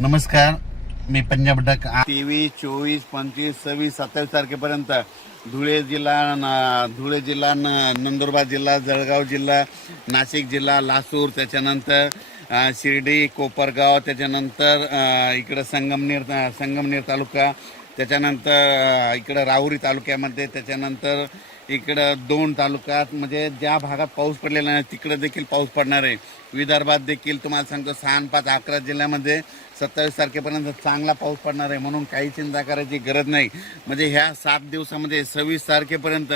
नमस्कार मी पंजाब डक तेवीस चोवीस पंचवीस सव्वीस सत्तावीस तारखेपर्यंत धुळे जिल्हा न- धुळे जिल्हा न- नंदुरबार जिल्हा जळगाव जिल्हा नाशिक जिल्हा लासूर त्याच्यानंतर शिर्डी कोपरगाव त्याच्यानंतर इकडं संगमनेर संगमनेर तालुका त्याच्यानंतर इकडं राहुरी तालुक्यामध्ये त्याच्यानंतर इकडं दोन तालुक्यात म्हणजे ज्या भागात पाऊस पडलेला नाही तिकडं देखील पाऊस पडणार आहे. विदर्भात देखील तुम्हाला सांगतो सहा पाच अकरा जिल्ह्यामध्ये सत्तावीस तारखेपर्यंत चांगला पाऊस पडणार आहे. म्हणून काही चिंता करायची गरज नाही. म्हणजे ह्या सात दिवसामध्ये सव्वीस तारखेपर्यंत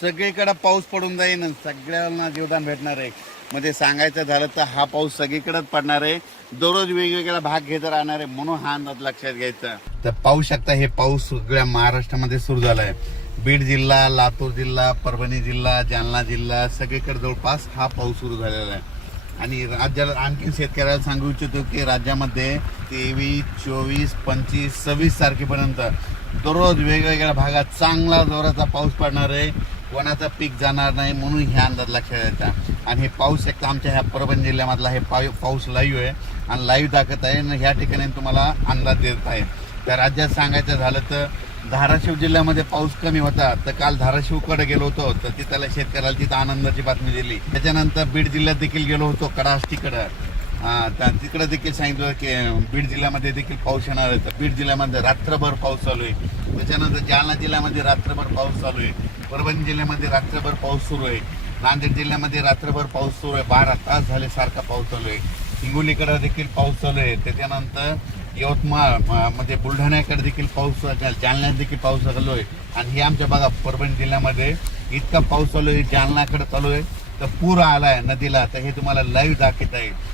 सगळीकडं पाऊस पडून जाईल सगळ्यांना जीवदान भेटणार आहे. म्हणजे सांगायचं झालं तर हा पाऊस सगळीकडेच पडणार आहे. दररोज वेगवेगळा भाग घेत राहणार आहे. म्हणून हा अंदाज लक्षात घ्यायचा. तर पाहू शकता हे पाऊस सगळ्या महाराष्ट्रामध्ये सुरू झाला आहे बीड जिल्हा लातूर जिल्हा परभणी जिल्हा जालना जिल्हा सगळीकडे जवळपास हा पाऊस सुरू झालेला आहे. आणि राज्याला आणखी शेतकऱ्याला सांगू इच्छितो की राज्यामध्ये तेवीस चोवीस पंचवीस सव्वीस तारखेपर्यंत दररोज वेगवेगळ्या भागात चांगला जोराचा पाऊस पडणार आहे. कोणाचं पीक जाणार नाही म्हणून ह्या अंदाज लक्षात येतात आणि हे पाऊस एक आमच्या ह्या परभणी जिल्ह्यामधला हे पाऊ पाऊस लाईव्ह आहे आणि लाईव्ह दाखवत आहे. आणि ह्या ठिकाणी तुम्हाला अंदाज देत आहे. त्या राज्यात सांगायचं झालं तर धाराशिव जिल्ह्यामध्ये पाऊस कमी होता तर काल धाराशिवकडे गेलो होतो तर तिथल्या शेतकऱ्याला तिथं आनंदाची बातमी दिली. त्याच्यानंतर बीड जिल्ह्यात देखील गेलो होतो कडाष्टीकडं हा, तिकडे देखील सांगितलं की बीड जिल्ह्यामध्ये देखील पाऊस येणार आहे. तर बीड जिल्ह्यामध्ये रात्रभर पाऊस चालू आहे. त्याच्यानंतर जालना जिल्ह्यामध्ये रात्रभर पाऊस चालू आहे. परभणी जिल्ह्यामध्ये रात्रभर पाऊस सुरू आहे. नांदेड जिल्ह्यामध्ये रात्रभर पाऊस सुरू आहे. बारा तास झाले सारखा पाऊस चालू आहे. हिंगोलीकडे देखील पाऊस चालू आहे. त्याच्यानंतर यवतमाळ म- म्हणजे बुलढाण्याकडे देखील पाऊस जालन्यात देखील पाऊस चालू आहे. आणि हे आमच्या बघा परभणी जिल्ह्यामध्ये इतका पाऊस चालू आहे जालनाकडे चालू आहे. तर पूर आला आहे नदीला. तर हे तुम्हाला लाईव्ह दाखवत आहे.